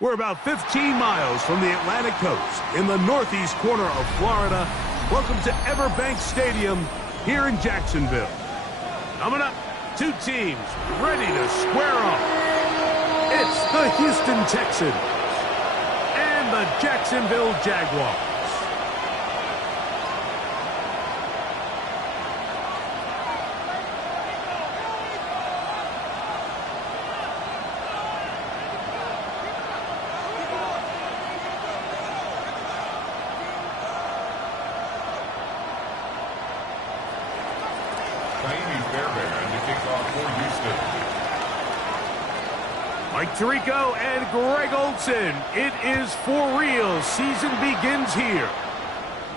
We're about 15 miles from the Atlantic coast in the northeast corner of Florida. Welcome to Everbank Stadium here in Jacksonville. Coming up, two teams ready to square off. It's the Houston Texans and the Jacksonville Jaguars. Mike Tirico and Greg Olsen. It is for real. Season begins here.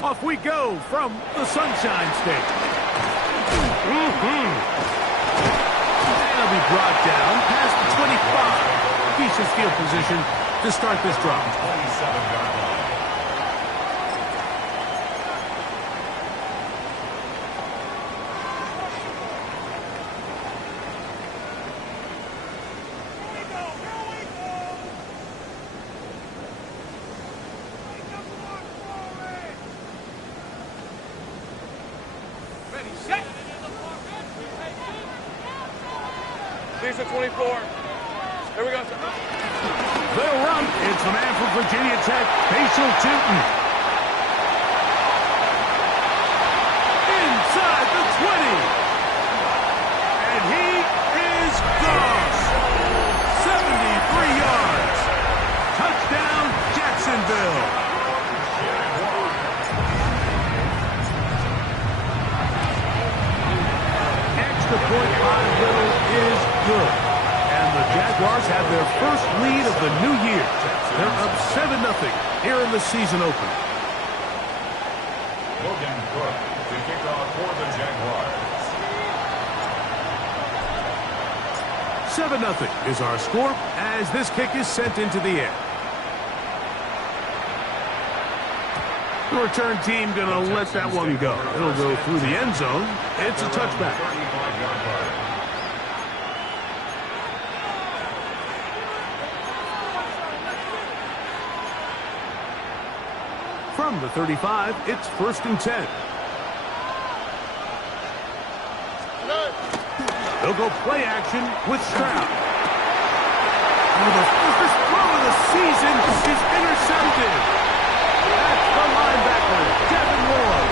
Off we go from the Sunshine State. And it'll be brought down past the 25. Decent field position to start this drive. 27-yard line. Season 24. Here we go, sir. The run. It's the man from Virginia Tech, Facial Tootin. Inside the 20. And he is gone. 73 yards. Touchdown, Jacksonville. Extra point by Little is good. And the Jaguars have their first lead of the new year. They're up 7-0 here in the season opener. Logan Cook to kick off for the Jaguars. 7-0 is our score as this kick is sent into the air. The return team going to let that one go. It'll go through the end zone. It's a touchback. From the 35, it's 1st and 10. They'll go play action with Stroud. Oh, the first throw of the season is intercepted. That's the linebacker, Devin Lloyd.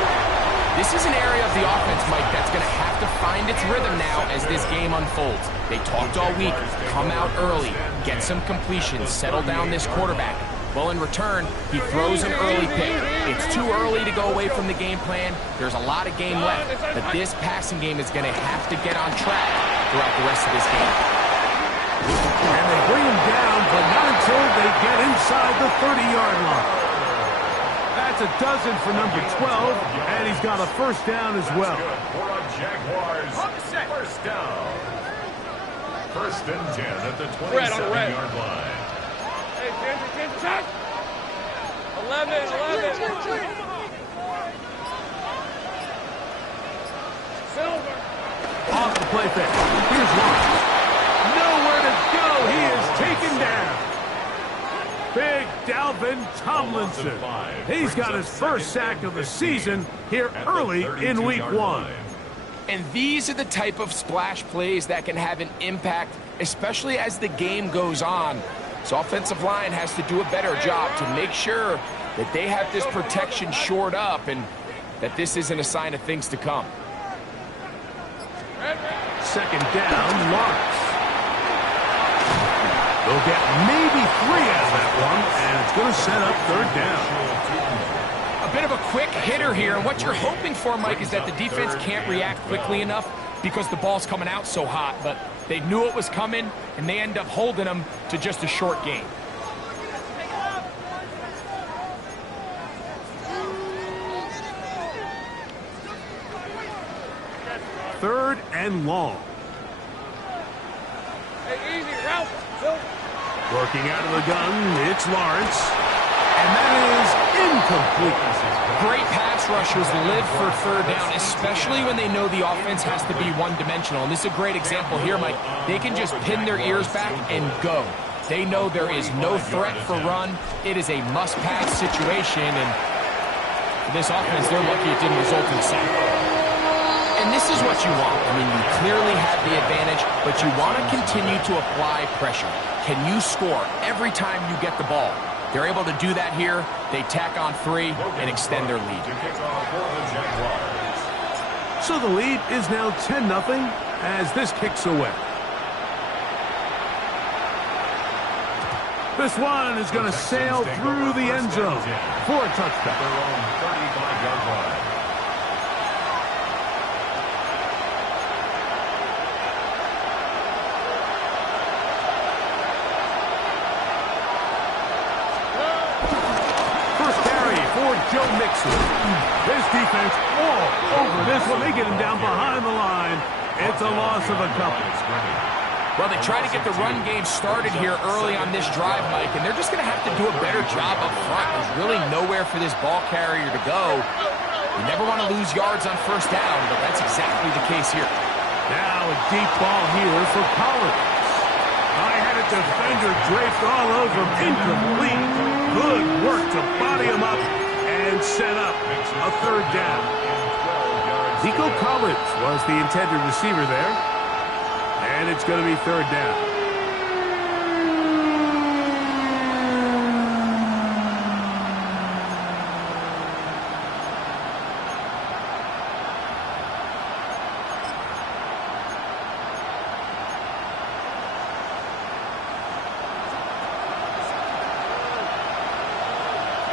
This is an area of the offense, Mike, that's going to have to find its rhythm now as this game unfolds. They talked all week, come out early, get some completions, settle down this quarterback. Well, in return, he throws an early pick. It's too early to go away from the game plan. There's a lot of game left, but this passing game is going to have to get on track throughout the rest of this game. And they bring him down, but not until they get inside the 30-yard line. That's a dozen for number 12, and he's got a first down as well. For a Jaguars first down. 1st and 10 at the 27-yard line. Hey, 10, 11. Silver. Off the play fake. Here's one. Nowhere to go. He is taken down. Big Dalvin Tomlinson. He's got his first sack of the season here early in week 1. And these are the type of splash plays that can have an impact, especially as the game goes on. So offensive line has to do a better job to make sure that they have this protection shored up and that this isn't a sign of things to come. 2nd down, Lawrence. They'll get maybe 3 out of that one, and it's going to set up 3rd down. A bit of a quick hitter here, and what you're hoping for, Mike, is that the defense can't react quickly enough because the ball's coming out so hot, but they knew it was coming, and they end up holding them to just a short game. Third and long. Hey, easy, Ralph. Working out of the gun, it's Lawrence. And that is incomplete. Great pass rushers live for 3rd down, especially when they know the offense has to be one-dimensional. And this is a great example here, Mike. They can just pin their ears back and go. They know there is no threat for run. It is a must-pass situation, and for this offense, they're lucky it didn't result in a sack. And this is what you want. I mean, you clearly have the advantage, but you want to continue to apply pressure. Can you score every time you get the ball? They're able to do that here. They tack on 3 and extend their lead. So the lead is now 10-0 as this kicks away. This one is going to sail through the end zone for a touchdown. Their own 35-yard line. First carry for Joe Mixon. This defense all over this one. They get him down behind the line. It's a loss of a couple. Well, they try to get the run game started here early on this drive, Mike, and they're just going to have to do a better job up front. There's really nowhere for this ball carrier to go. You never want to lose yards on first down, but that's exactly the case here. Now a deep ball here for Collins. I had a defender draped all over him. Incomplete. Good work to body him up and set up a third down. Nico Collins was the intended receiver there. And it's going to be third down.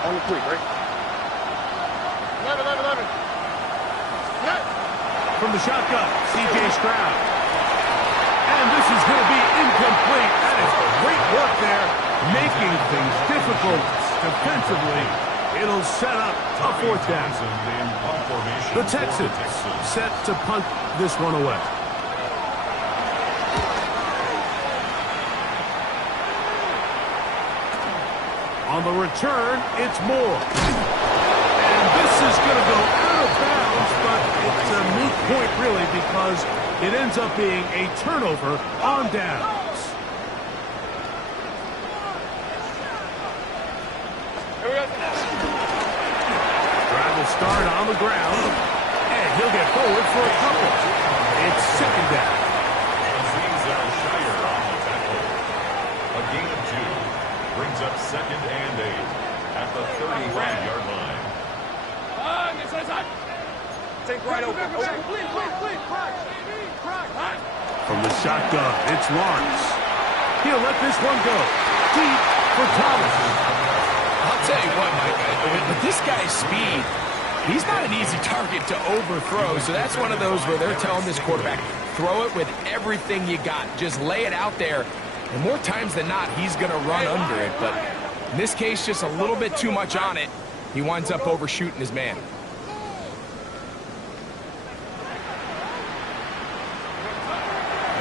On the 3, right? 11. From the shotgun, C.J. Stroud. And this is going to be incomplete. That is great work there, making things difficult defensively. It'll set up a fourth down. The Texans set to punt this one away. On the return, it's Moore. And this is going to go out of bounds, but it's a moot point, really, because it ends up being a turnover on downs. Here we go. Drive will start on the ground, and he'll get forward for a couple. It's second down. Shire on the tackle. A gain of 2 brings up 2nd and 8 at the 31-yard line. Inside. Take right over. From the shotgun, it's Lawrence. He'll let this one go. Deep for Thomas. I'll tell you what, Mike, with this guy's speed, he's not an easy target to overthrow, so that's one of those where they're telling this quarterback, throw it with everything you got. Just lay it out there, and more times than not, he's going to run under it, but in this case, just a little bit too much on it. He winds up overshooting his man.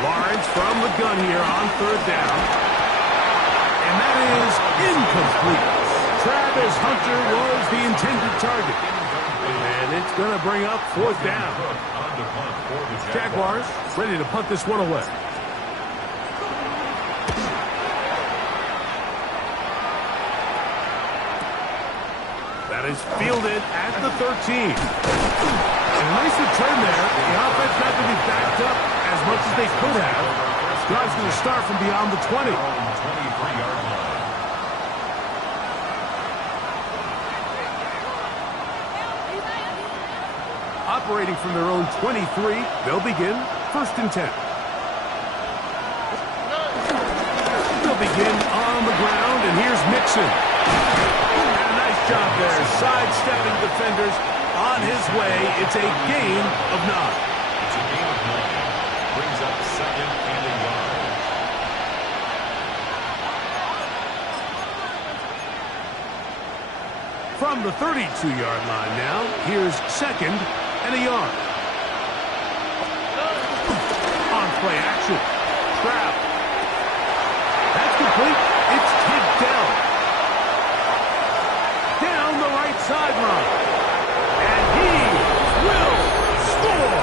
Lawrence from the gun here on third down. And that is incomplete. Travis Hunter was the intended target. And it's going to bring up fourth down. Jaguars ready to punt this one away. That is fielded at the 13. A nice return there. The offense not going to be backed up as much as they could have. Drive's going to start from beyond the 20. 23-yard line. Operating from their own 23, they'll begin first and 10. They'll begin on the ground, and here's Mixon. And a nice job there, sidestepping defenders on his way. It's a gain of 9. It's a gain of 9. Brings up 2nd and a yard. From the 32-yard line now, here's 2nd and a yard. On play action. Stroud. That's complete. It's kicked down. Down the right sideline. And he will score.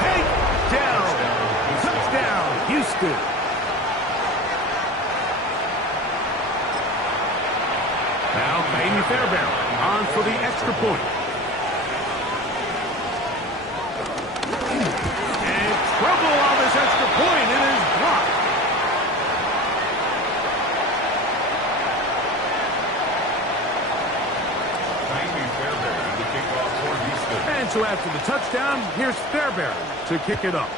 Take down. Touchdown, Houston. Fairbairn on for the extra point. And trouble on this extra point. It is blocked. And so after the touchdown, here's Fairbairn to kick it up.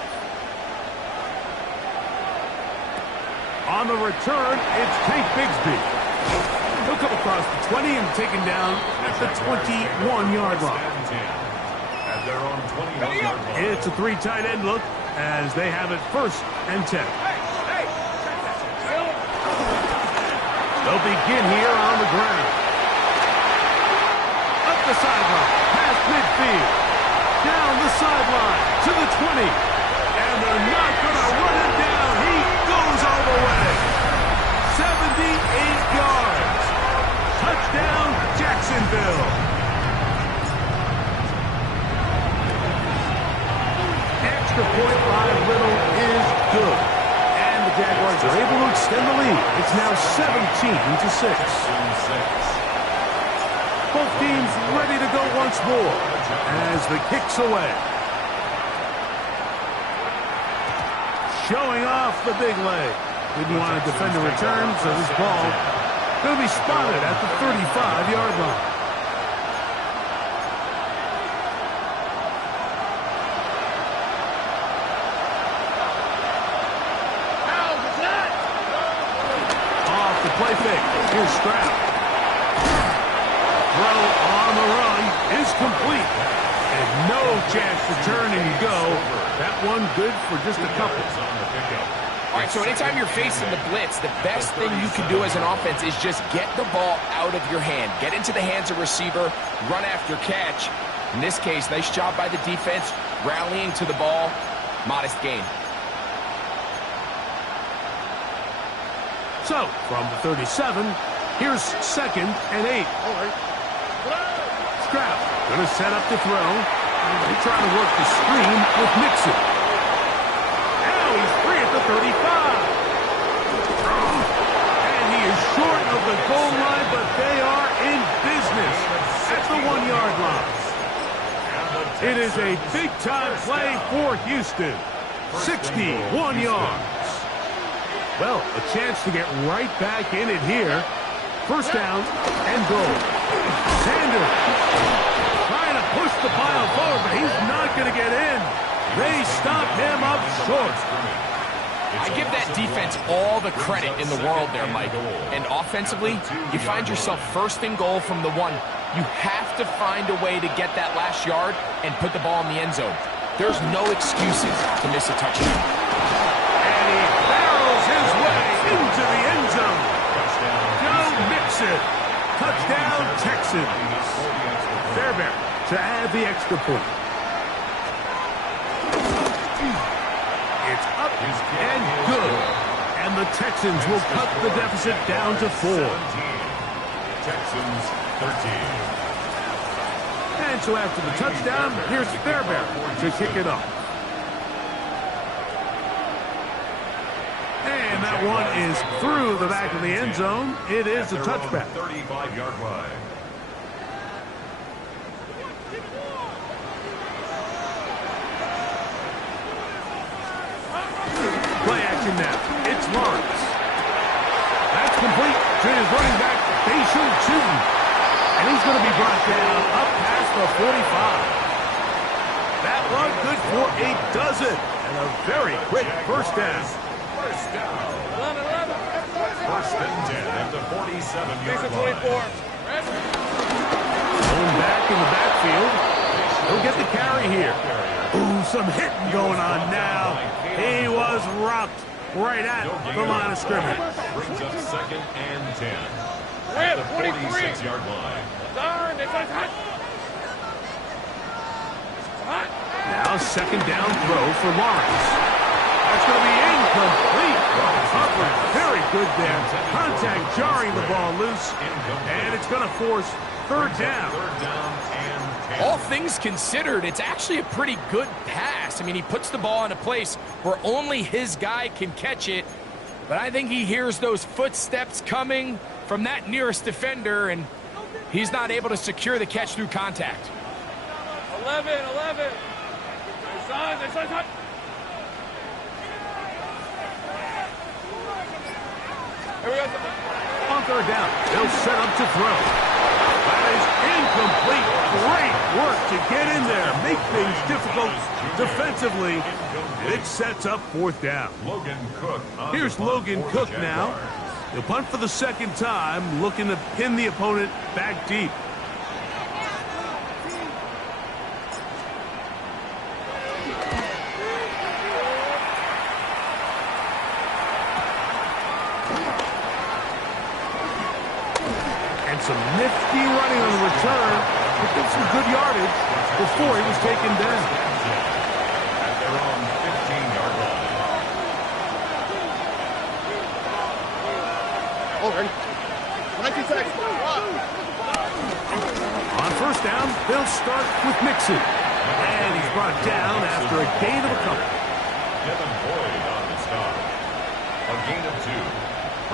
On the return, it's Tank Bigsby. He'll come across the 20 and taken down at the 21-yard line. At their own 21-yard line. It's a three tight end look as they have it 1st and 10. They'll begin here on the ground. Up the sideline, past midfield, down the sideline to the 20. And they're not going to run it down. He goes all the way. 78 yards. Touchdown, Jacksonville. Extra point by Little is good. And the Jaguars are able to extend the lead. It's now 17-6. Both teams ready to go once more as the kick's away. Showing off the big leg. Didn't want to defend a return, so this ball going to be spotted at the 35-yard line. Off the play fake. Here's Stroud. Throw on the run is complete. And no chance to turn and go. That one good for just a couple. All right, so anytime you're facing the blitz, the best thing you can do as an offense is just get the ball out of your hand. Get into the hands of receiver, run after catch. In this case, nice job by the defense, rallying to the ball. Modest gain. So, from the 37, here's 2nd and 8. Stroud going to set up the throw. They try to work the screen with Mixon. Now he's free at the 35. And he is short of the goal line, but they are in business at the 1-yard line. It is a big-time play for Houston. 61 yards. Well, a chance to get right back in it here. 1st down and goal. Sanders trying to push the pile forward, but he's not going to get in. They stop him up short. I give that defense all the credit in the world there, Mike. And offensively, you find yourself 1st and goal from the 1. You have to find a way to get that last yard and put the ball in the end zone. There's no excuses to miss a touchdown. And he barrels his way into the end zone. Joe Mixon. Touchdown, Texans. Fairbairn to add the extra point. It's up and good. And the Texans will cut the deficit down to 4. Texans 13. And so after the touchdown, here's Fairbairn to kick it up. And that one is through the back of the end zone. It is a touchback. 35-yard line. Play action now. It's Lawrence. That's complete to his running back, Bayshore Tootin. And he's going to be brought down up past the 45. That one good for a dozen. And a very quick 1st down. 1st down. 1st and 10 at the 47-yard line. Going back in the backfield. He'll get the carry here. Ooh, some hitting going on now. He was rocked right at the line of scrimmage. Brings up 2nd and 10 at the 46-yard line. Now 2nd down throw for Lawrence. That's going to be incomplete. Coverage very good there. Contact jarring the ball loose. And it's going to force 3rd down. 3rd down and 10. All things considered, it's actually a pretty good pass. I mean, he puts the ball in a place where only his guy can catch it. But I think he hears those footsteps coming from that nearest defender, and He's not able to secure the catch through contact. 11. Inside. Here we go. On third down, they'll set up to throw. That is incomplete. Great work to get in there, make things difficult defensively. It sets up fourth down. Here's Logan Cook now. He'll punt for the second time, looking to pin the opponent back deep. And some nifty running on the return. Picked up some good yardage before he was taken down. At their own 15-yard line. Ready? 19 seconds. On first down, they'll start with Mixon. And he's brought down after a gain of a couple. Devin Boyd on the stop. A gain of 2.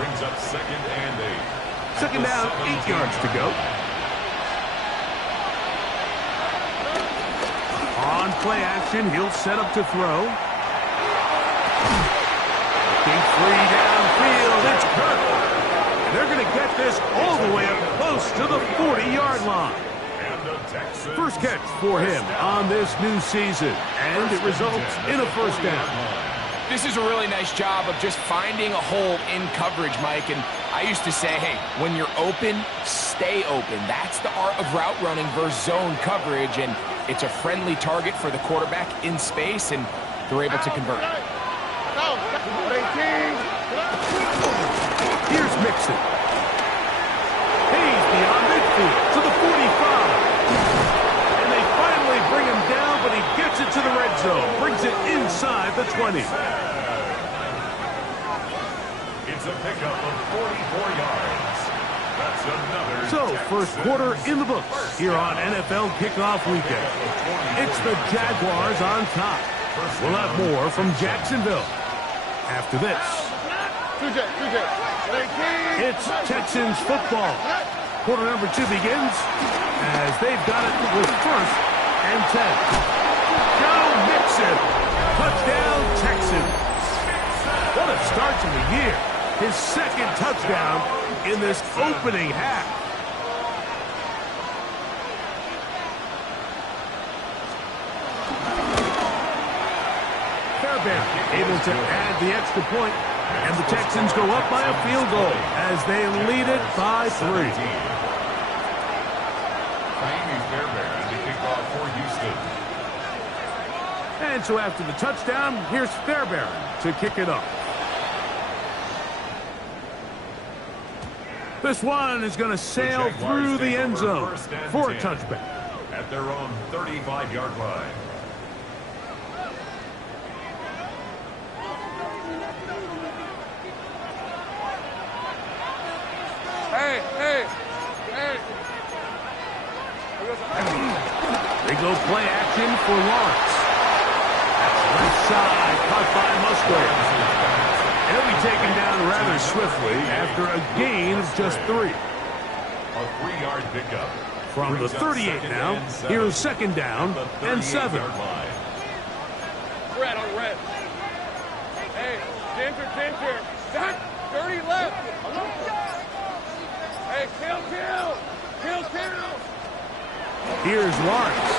Brings up 2nd and 8. Second down, 8 yards to go. On play action, he'll set up to throw. Looking free downfield, it's Kirk. They're going to get this all the way up close to the 40-yard line. First catch for him on this new season, and it results in a first down. This is a really nice job of just finding a hole in coverage, Mike. And I used to say, hey, when you're open, stay open. That's the art of route running versus zone coverage, and it's a friendly target for the quarterback in space, and they're able to convert. Here's Mixon. He's beyond midfield to the 45. And they finally bring him down, but he gets it to the red zone. Brings it inside the 20. It's a pickup of 44 yards. That's another. So, first quarter in the books here on NFL Kickoff Weekend. It's the Jaguars on top. We'll have more from Jacksonville after this. It's Texans football. Quarter number 2 begins as they've got it with first and 10. Joe Mixon. Touchdown, Texans. What a start to the year. His second touchdown in this opening half. Fairbairn able to add the extra point. And the Texans go up by a field goal as they lead it by 3. Fairbairn to kick off for Houston. And so after the touchdown, here's Fairbairn to kick it off. This one is going to sail through the end zone for a touchback. At their own 35-yard line. Hey. They go play action for Lawrence. That's left side, caught by Musgrave. And he'll be taken down rather swiftly after a gain of just 3. A 3-yard pickup. From the 38 now, here's second down and 7. Red on red. Hey, Ginger. Zach, 30 left. Hey, kill. Here's Lawrence.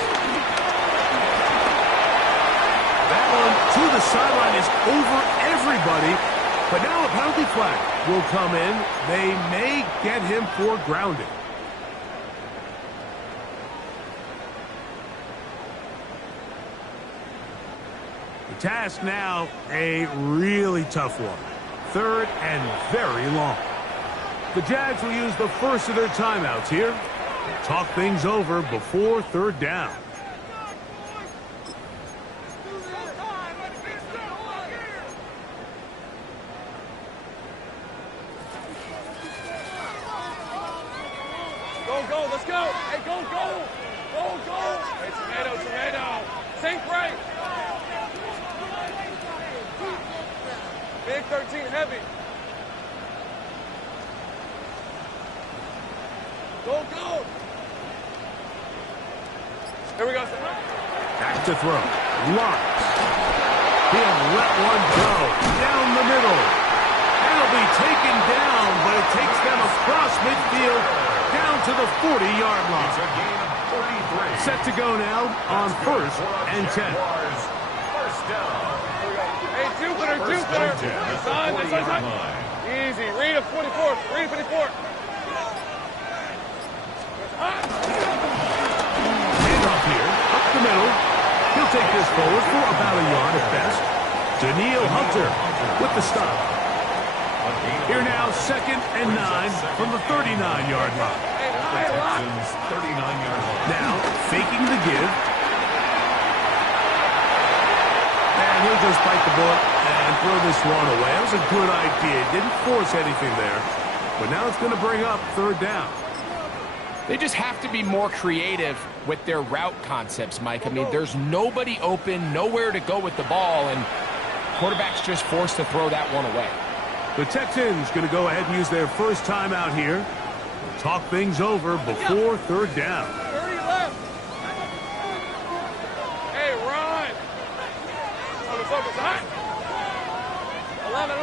That one to the sideline is over everybody. But now a penalty flag will come in. They may get him for grounding. The task now, a really tough one. 3rd and very long. The Jags will use the first of their timeouts here. Talk things over before 3rd down. Go, let's go. Hey, go. Hey, tomato. Sink right. Big 13 heavy. Go. to throw. Lawrence. He'll let one go down the middle. It'll be taken down, but it takes them across midfield down to the 40-yard line. Set to go now on 1st and 10. First down. Hey, Jupiter. Son. Easy. Read a 24. Read 24. Handoff here, up the middle. He'll take this forward for about a yard at best. Daniil Hunter with the stop. Here now, 2nd and 9 from the 39-yard line. Texans 39-yard line. Now, faking the give. And he'll just bite the bullet and throw this one away. That was a good idea. Didn't force anything there. But now it's going to bring up 3rd down. They just have to be more creative with their route concepts, Mike. I mean, there's nobody open, nowhere to go with the ball, and quarterback's just forced to throw that one away. The Texans going to go ahead and use their first time out here. Talk things over before 3rd down. 30 left. Hey, Ron. Focus. 11.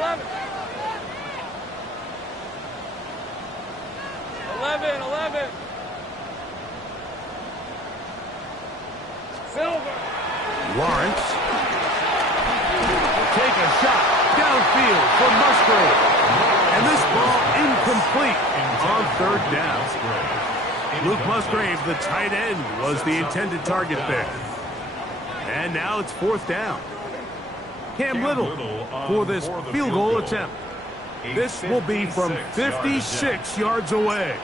11. Silver. Lawrence. Take a shot downfield for Musgrave. And this ball incomplete on 3rd down. Luke Musgrave, the tight end, was the intended target there. And now it's 4th down. Cam Little for this field goal attempt. This will be from 56 yards away.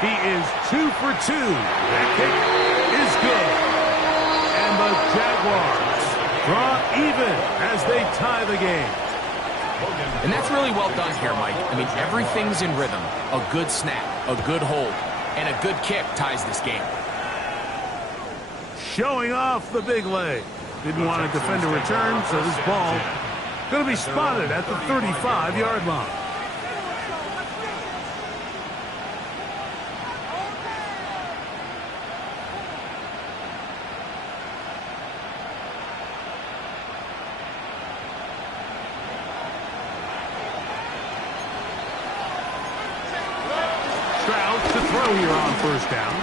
He is 2 for 2. That kick is good. And the Jaguars draw even as they tie the game. And that's really well done here, Mike. I mean, everything's in rhythm. A good snap, a good hold, and a good kick ties this game. Showing off the big leg. Didn't want to defend a return, so this ball going to be spotted at the 35-yard line. To throw here on 1st down.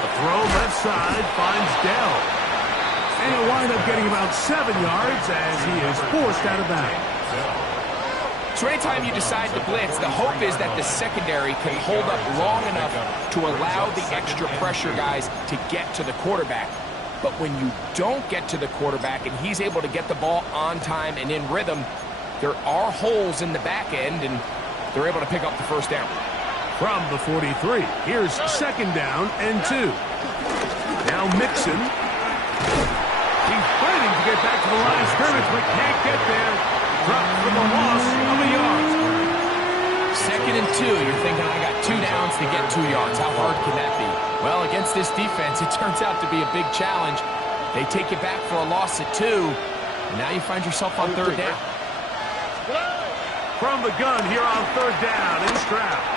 The throw left side finds Dell. And he'll wind up getting about 7 yards as he is forced out of bounds. So anytime you decide to blitz, the hope is that the secondary can hold up long enough to allow the extra pressure guys to get to the quarterback. But when you don't get to the quarterback and he's able to get the ball on time and in rhythm, there are holes in the back end, and they're able to pick up the 1st down. From the 43, here's 2nd down and 2. Now Mixon. He's fighting to get back to the line of scrimmage, but can't get there. Dropped for the loss of a yard. 2nd and 2. You're thinking, I got 2 downs to get 2 yards. How hard can that be? Well, against this defense, it turns out to be a big challenge. They take you back for a loss at 2, and now you find yourself on 3rd down. From the gun here on 3rd down in Stroud.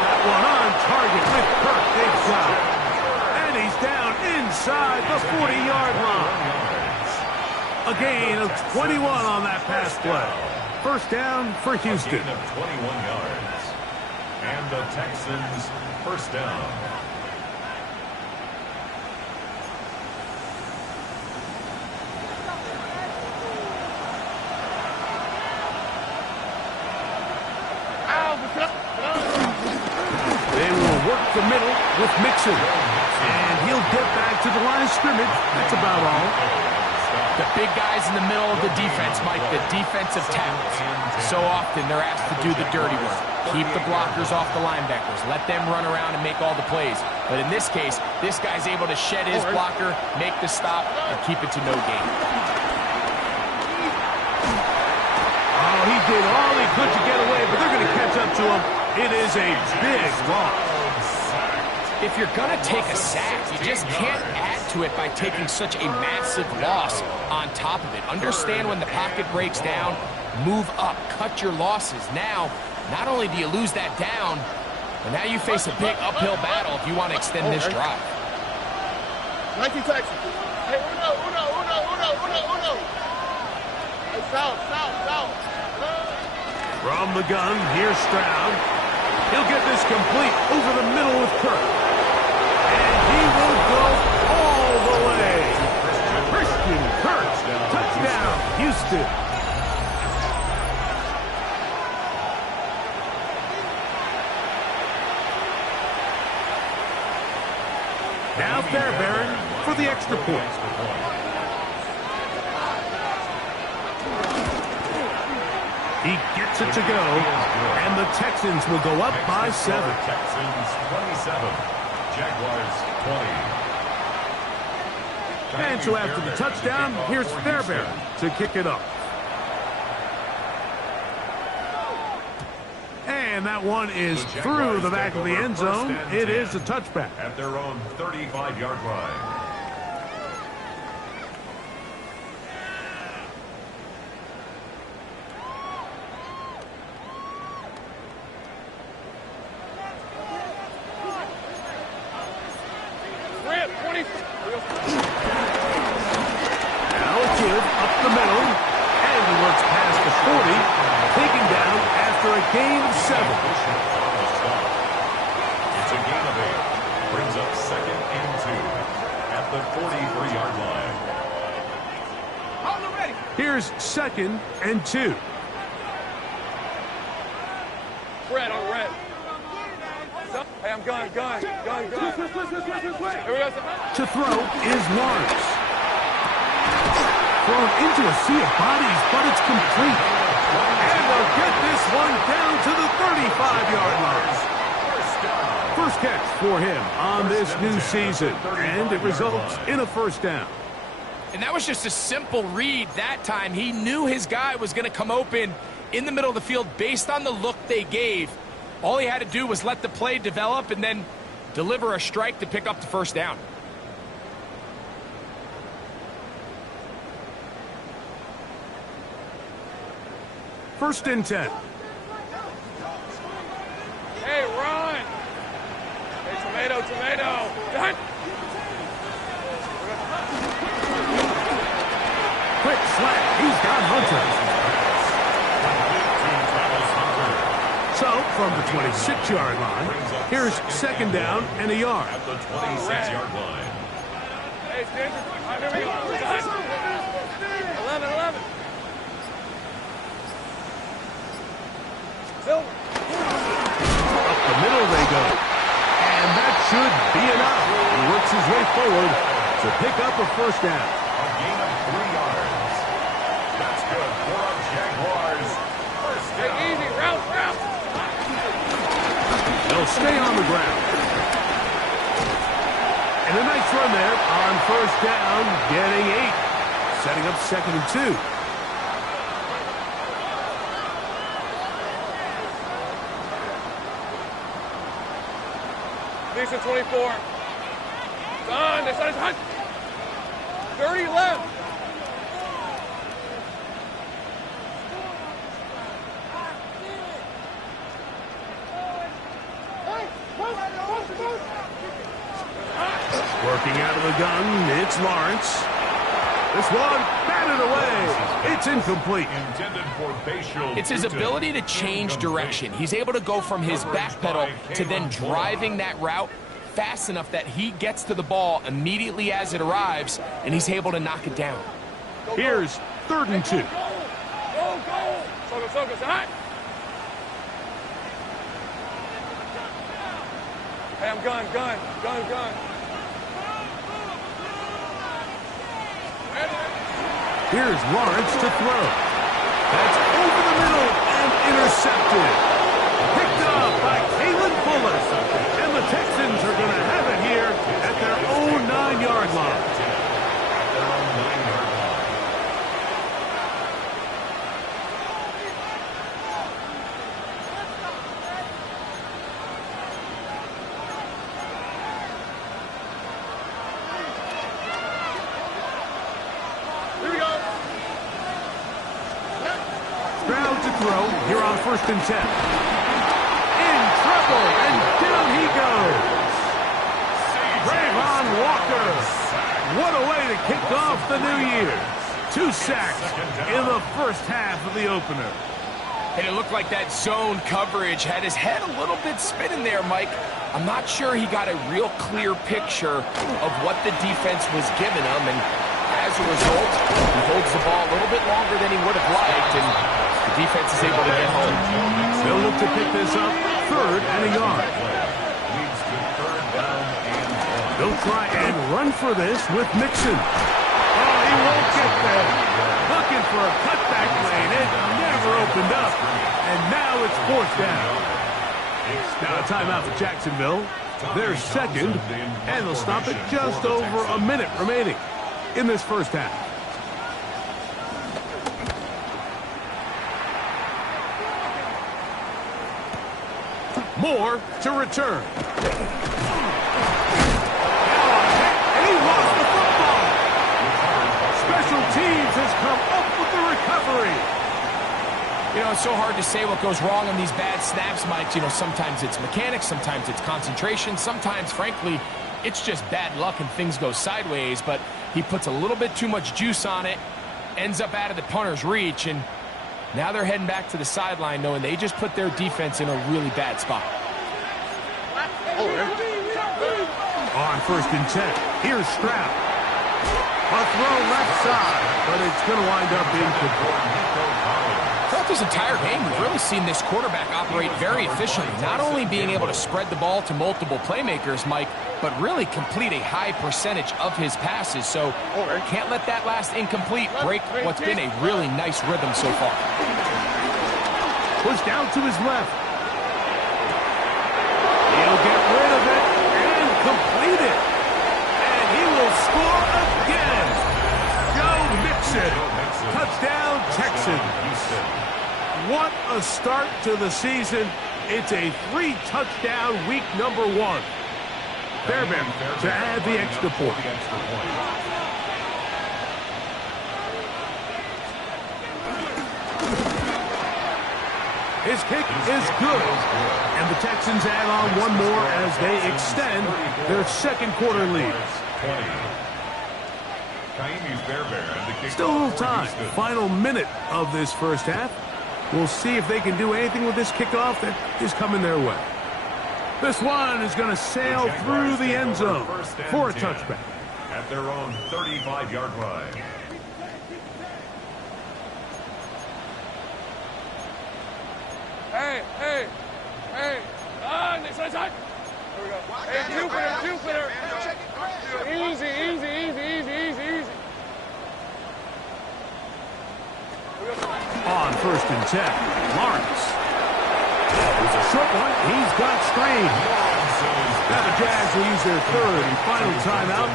That one on target with Kirk. Big shot. And he's down inside the 40-yard line. A gain of 21 on that pass play. 1st down for Houston. A gain of 21 yards. And the Texans 1st down. The middle with Mixon. And he'll get back to the line of scrimmage. That's about all. The big guys in the middle of the defense, Mike, the defensive tackles. So often they're asked to do the dirty work. Keep the blockers off the linebackers. Let them run around and make all the plays. But in this case, this guy's able to shed his blocker, make the stop, and keep it to no gain. Oh, he did all he could to get away, but they're going to catch up to him. It is a big loss. If you're going to take a sack, you just can't add to it by taking such a massive loss on top of it. Understand when the pocket breaks down, move up, cut your losses. Now, not only do you lose that down, And now you face a big uphill battle if you want to extend this drive. 19 Texans. Hey, uno. Hey, south. From the gun, here's Stroud. He'll get this complete over the middle with Kirk. And he will go all the way. Christian Kirk, touchdown, Houston. Now Fairbairn for the extra point. He gets it to go, and the Texans will go up by 7. Texans 27, Jaguars 20. And so after the touchdown, here's Fairbairn to kick it off. And that one is through the back of the end zone. It is a touchback. At their own 35-yard line. Now a give up the middle, and he works past the 40, taken down after a gain of 7. It's a gain of 8. Brings up 2nd and 2 at the 43-yard line. Here's 2nd and 2. Red on red. Hey, I'm gun. Here we go. To throw is Lawrence. Thrown into a sea of bodies, but it's complete. And they'll get this one down to the 35-yard line. First catch for him on this new season, and it results in a first down. And that was just a simple read that time. He knew his guy was going to come open in the middle of the field based on the look they gave. All he had to do was let the play develop and then deliver a strike to pick up the first down. First and 10. Hey, run. Hey, tomato. Done. Quick slant. He's got Hunter. So, from the 26-yard line, here's 2nd down and a yard. At the 26-yard line. Hey, it's dangerous. Here we go. 11. Silver. Up the middle they go. And that should be enough. He works his way forward to pick up a first down. A gain of 3 yards. That's good for our Jaguars. First down. Hey, easy. Route. They'll stay on the ground. And a nice run there on first down, getting 8. Setting up 2nd and 2. Decent 24. Done. They started hunt. 30 left. Working out of the gun, it's Lawrence. This one batted away. It's incomplete. Intended for Bashal. It's his ability to change direction. He's able to go from his back pedal to then driving that route fast enough that he gets to the ball immediately as it arrives, and he's able to knock it down. Here's 3rd and 2. Go. Focus. Hot. Hey, I'm gun. Here's Lawrence to throw. That's over the middle and intercepted. Picked up by Kalen Bullis. And the Texans are going to have it here at their own 9-yard line. Stroud to throw here on 1st and 10. In trouble, and What a way to kick off the new year. 2 sacks in the first half of the opener. And it looked like that zone coverage had his head a little bit spinning there, Mike. I'm not sure he got a real clear picture of what the defense was giving him, and as a result, he holds the ball a little bit longer than he would have liked, and the defense is able to get home. They'll look to pick this up 3rd and a yard. They'll try and run for this with Mixon. Oh, he won't get there. Looking for a cutback lane. It never opened up. And now it's 4th down. Now a timeout for Jacksonville. They're 2nd, and they'll stop it just over a minute remaining in this first half. Moore to return. And he lost the football. Special teams has come up with the recovery. You know, it's so hard to say what goes wrong on these bad snaps, Mike. You know, sometimes it's mechanics, sometimes it's concentration, sometimes, frankly, it's just bad luck and things go sideways, but he puts a little bit too much juice on it, ends up out of the punter's reach, and now they're heading back to the sideline knowing they just put their defense in a really bad spot. On 1st and 10, here's Stroud. A throw left side, but it's going to wind up incomplete. Throughout this entire game, we've really seen this quarterback operate very efficiently, not only being able to spread the ball to multiple playmakers, Mike, but really complete a high percentage of his passes. So can't let that last incomplete break what's been a really nice rhythm so far. Pushed out to his left. He'll get rid of it and complete it. And he will score again. Go Mixon. Touchdown, Texans. What a start to the season. It's a 3-touchdown week number 1. Fairbairn to add the extra point. His kick is good. And the Texans add on one more as they extend their 2nd quarter lead. Still a little time. Final minute of this first half. We'll see if they can do anything with this kickoff that is coming their way. This one is going to sail through the end zone for a touchback. At their own 35-yard line. Hey. This side. Here we go. Hey, Jupiter. Easy. On 1st and 10, Lawrence. It's a short one. He's got strain. Now the Jags will use their 3rd and final timeout.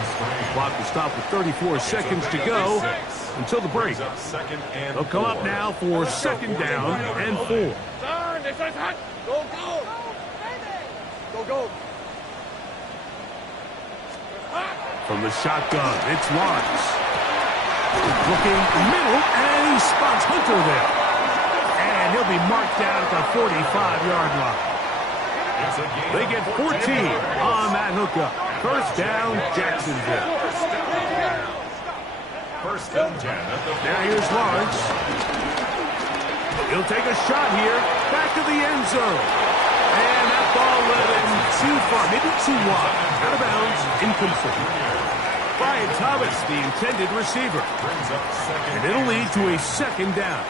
Clock will stop with 34 seconds to go until the break. They'll come up now for 2nd down and 4. Go. From the shotgun, it's Lawrence. Looking middle, and he spots Hunter there. And he'll be marked down at the 45-yard line. They get 14 on that hookup. 1st down, Jacksonville. 1st and 10 at the Now here's Lawrence. He'll take a shot here. Back to the end zone. And that ball led him too far, maybe too wide. Out of bounds, incomplete. Brian Thomas, the intended receiver. And it'll lead to a 2nd down.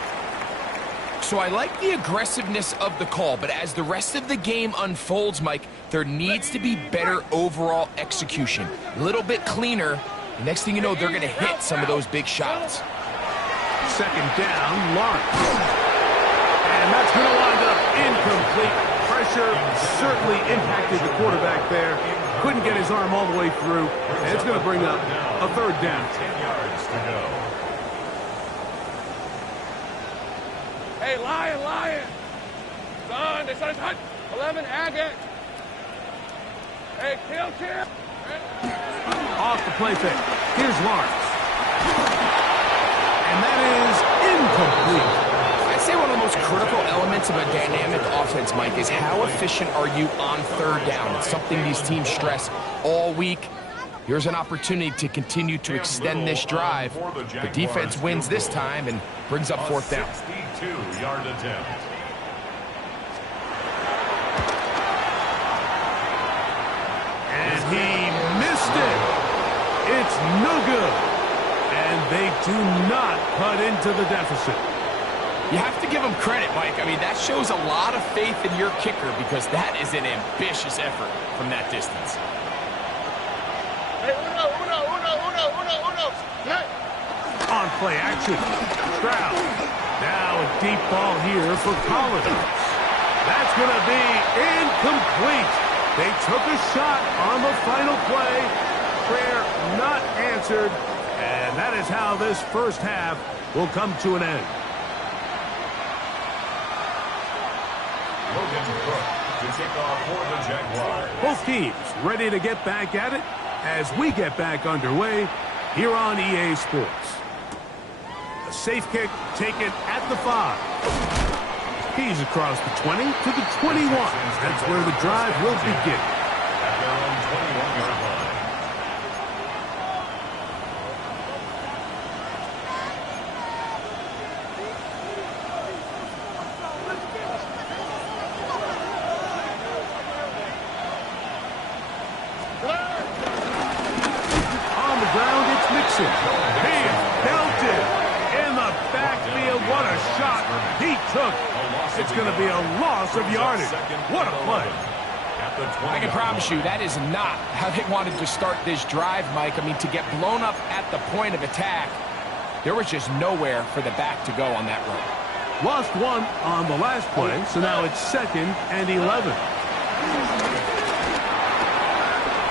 So I like the aggressiveness of the call, but as the rest of the game unfolds, Mike, there needs to be better overall execution. A little bit cleaner. Next thing you know, they're going to hit some of those big shots. 2nd down, Lawrence. And that's going to wind up incomplete. Pressure certainly impacted the quarterback there. Couldn't get his arm all the way through. And it's going to bring up a 3rd down. 10 yards to go. Hey, Lion. Son, this side. 11, Agate. Hey, kill. Off the play fake. Here's Lawrence. And that is incomplete. I'd say one of the most critical elements of a dynamic offense, Mike, is how efficient are you on 3rd down. It's something these teams stress all week. Here's an opportunity to continue to extend this drive. The defense wins this time and brings up fourth down. 62-yard attempt. And he missed it. It's no good. And they do not cut into the deficit. You have to give them credit, Mike. I mean, that shows a lot of faith in your kicker because that is an ambitious effort from that distance. Hey, uno. Hey. On play action. Stroud. Now a deep ball here for Collins. That's going to be incomplete. They took a shot on the final play. Prayer not answered. And that is how this first half will come to an end. To kick off for the Jaguars. Both teams ready to get back at it as we get back underway here on EA Sports. A safe kick taken at the 5. He's across the 20 to the 21. That's where the drive will begin. At their own 21-yard line. He belted in the backfield. What a shot he took. It's going to be a loss of yardage. What a play. I can promise you that is not how they wanted to start this drive, Mike. I mean, to get blown up at the point of attack, there was just nowhere for the back to go on that run. Lost one on the last play, so now it's 2nd and 11.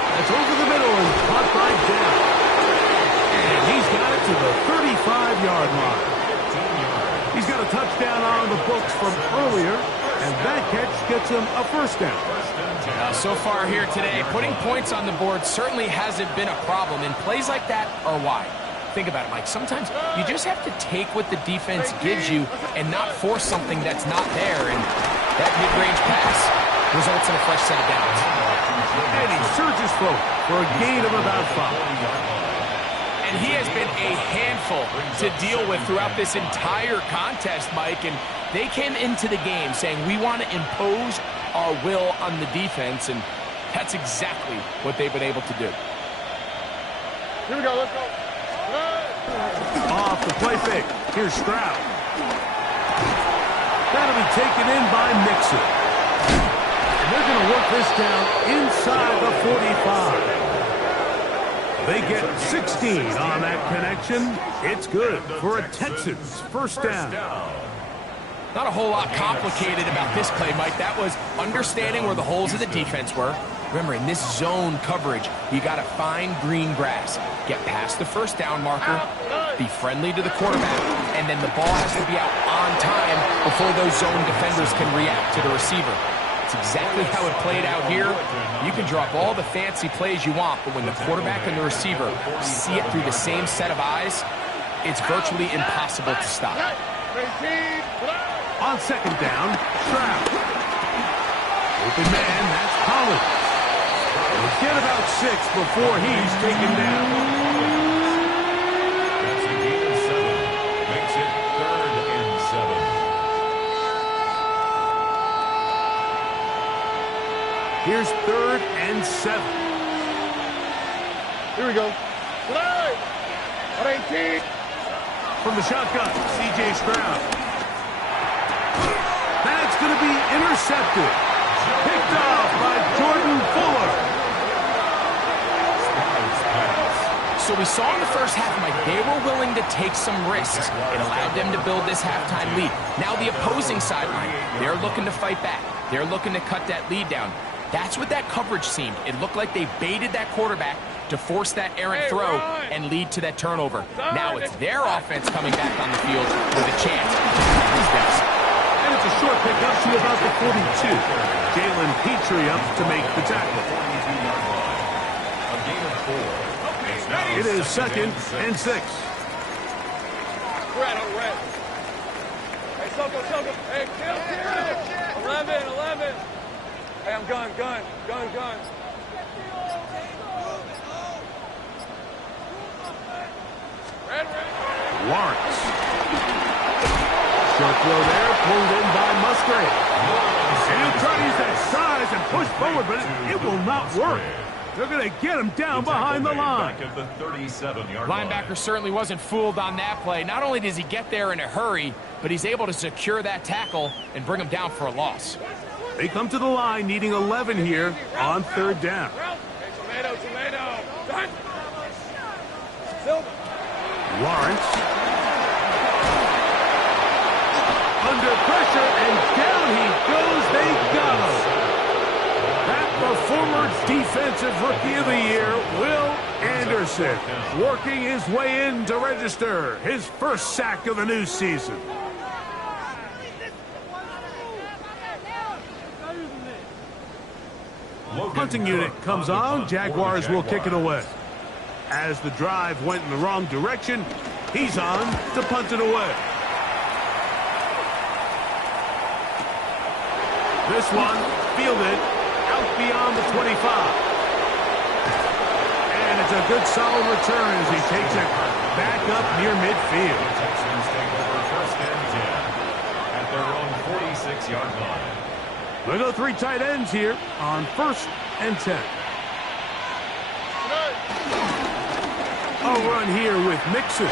That's over the middle and caught by down. And he's got it to the 35-yard line. He's got a touchdown on the books from earlier, and that catch gets him a first down. So far here today, putting points on the board certainly hasn't been a problem, and plays like that are why. Think about it, Mike. Sometimes you just have to take what the defense gives you and not force something that's not there, and that mid-range pass results in a fresh set of downs. And he surges forward for a gain of about 5. And he has been a handful to deal with throughout this entire contest, Mike. And they came into the game saying, we want to impose our will on the defense. And that's exactly what they've been able to do. Here we go, let's go. Off the play fake. Here's Stroud. That'll be taken in by Mixon. And they're going to work this down inside the 45. They get 16 on that connection. It's good for a Texans first down. Not a whole lot complicated about this play, Mike. That was understanding where the holes of the defense were. Remember, in this zone coverage, you got to find green grass. Get past the first down marker, be friendly to the quarterback, and then the ball has to be out on time before those zone defenders can react to the receiver. It's exactly how it played out here. You can drop all the fancy plays you want, but when the quarterback and the receiver see it through the same set of eyes, it's virtually impossible to stop. On 2nd down, Stroud. Open man, that's Collins. We'll get about 6 before he's taken down. That's a gain of 7. Makes it 3rd and 7. Here's 3rd and 7. Here we go. Play! 18. From the shotgun, C.J. Stroud. That's going to be intercepted. Picked off by Jordan Fuller. So we saw in the first half, Mike, they were willing to take some risks. It allowed them to build this halftime lead. Now the opposing sideline, they're looking to fight back. They're looking to cut that lead down. That's what that coverage seemed. It looked like they baited that quarterback to force that errant throw and lead to that turnover. Now it's their offense coming back on the field with a chance to take these steps. And it's a short pickup to about the 42. Jalen Petrie up to make the tackle. A gain of 4. It is 2nd and 6. Red. Hey, Soko. Hey, kill. 11. Hey, I'm gun. Lawrence. Short throw there, pulled in by Musgrave. And he'll try to use that size and push forward, but it will not work. They're going to get him down behind the line. Back at the 37-yard Linebacker certainly wasn't fooled on that play. Not only does he get there in a hurry, but he's able to secure that tackle and bring him down for a loss. They come to the line needing 11 here on third down. Tomato. Lawrence. Under pressure, and down he goes. They got him. That the former defensive rookie of the year, Will Anderson, working his way in to register his first sack of the new season. Punting unit comes on. Jaguars will kick it away. As the drive went in the wrong direction, he's on to punt it away. This one fielded out beyond the 25. And it's a good solid return as he takes it back up near midfield. The Texans take over first and 10 at their own 46-yard line. We'll go three tight ends here on first and 10. A run here with Mixon.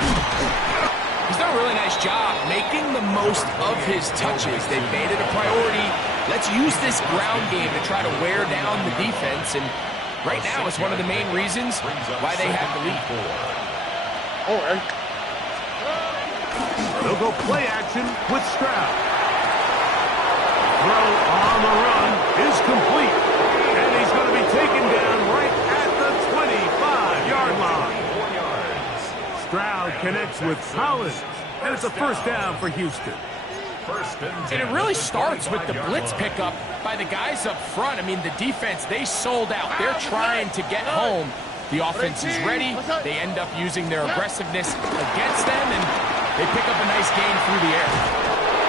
He's done a really nice job making the most of his touches. They've made it a priority. Let's use this ground game to try to wear down the defense. And right now, it's one of the main reasons why they have the lead. They'll go play action with Stroud. Throw on the run is complete. And he's going to be taken down right at the 25-yard line. Stroud connects with Collins, and it's a first down for Houston. And it really starts with the blitz pickup by the guys up front. I mean, the defense, they sold out. They're trying to get home. The offense is ready. They end up using their aggressiveness against them, and they pick up a nice gain through the air.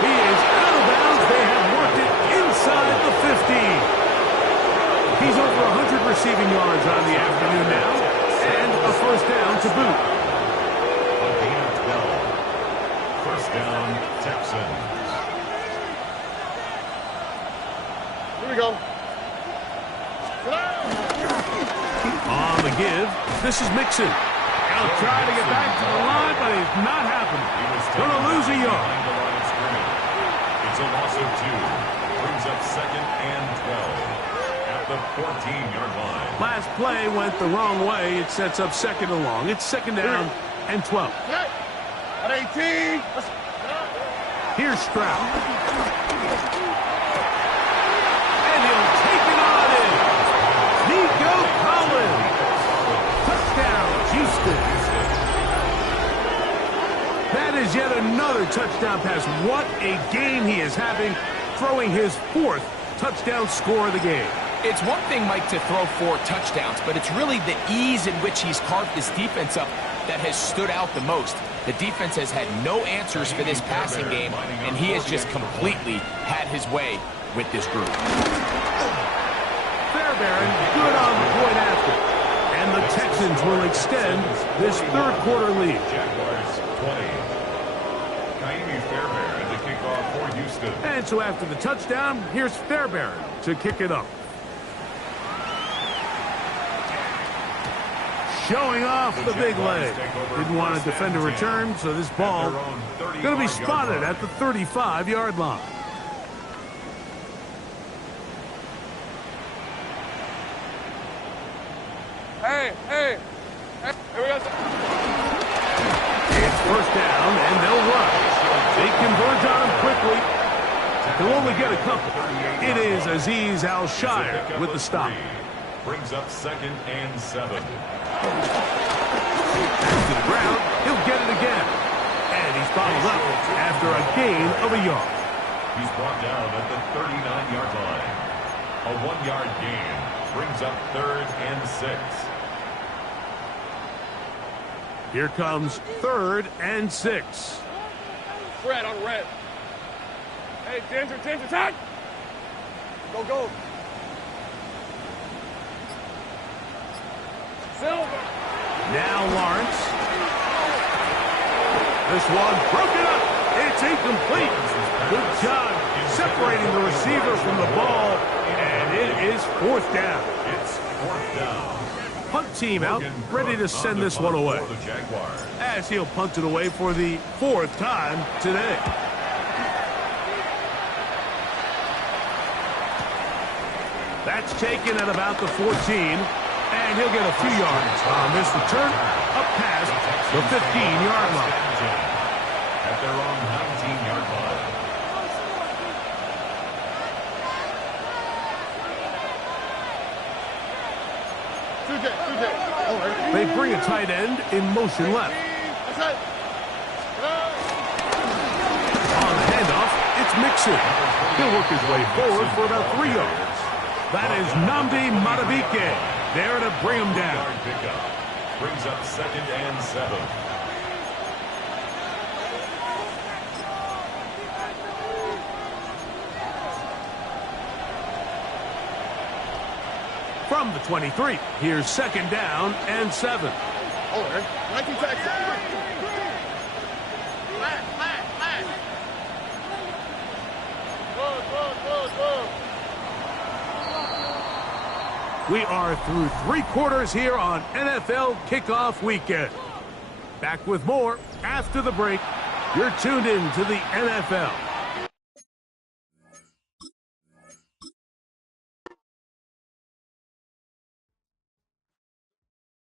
He is out of bounds. They have worked it inside the 15. He's over 100 receiving yards on the afternoon now, and a first down to boot. First down, Texans. Here we go. On the give, this is Mixon. He'll try to get back to the line, but it's not happening. Going to lose a yard. It's a loss of 2. Brings up second and 12 at the 14-yard line. Last play went the wrong way. It sets up second and long. It's second down and 12. At 18. Here's Stroud. And he'll take it on in. Nico Collins. Touchdown, Houston. That is yet another touchdown pass. What a game he is having, throwing his 4th touchdown score of the game. It's one thing, Mike, to throw 4 touchdowns, but it's really the ease in which he's carved this defense up that has stood out the most. The defense has had no answers for this passing game, and he has just completely had his way with this group. Fairbairn good on the point after. And the Texans will extend this third quarter lead. Jaguars 20. Fairbairn to kick off for Houston. And so after the touchdown, here's Fairbairn to kick it up. Showing off the big leg. Didn't want to defend a return, so this ball going to be spotted at the 35-yard line. Hey, here we go. It's first down, and they'll run. They converge on him quickly. He'll only get a couple. It is Azeez Al-Shire with the stop. Brings up second and 7. Back to the ground. He'll get it again. And he's bottled up after a gain of a yard. He's brought down at the 39-yard line. A 1-yard gain brings up third and 6. Here comes third and 6. Red on red. Hey, Ginger, attack! Go. Silver. Now Lawrence. This one broken up. It's incomplete. Good job separating the receiver from the ball, and it is 4th down. It's 4th down. Punt team out, ready to send this one away. As he'll punt it away for the 4th time today. That's taken at about the 14, and he'll get a few yards on this return up past the 15-yard line. At their own 19-yard line. They bring a tight end in motion left. On the handoff, it's Mixon. He'll work his way forward for about 3 yards. That is Nnamdi Madubuike there to bring him down. Brings up 2nd and 7. From the 23, here's 2nd down and 7. We are through 3 quarters here on NFL Kickoff Weekend. Back with more after the break. You're tuned in to the NFL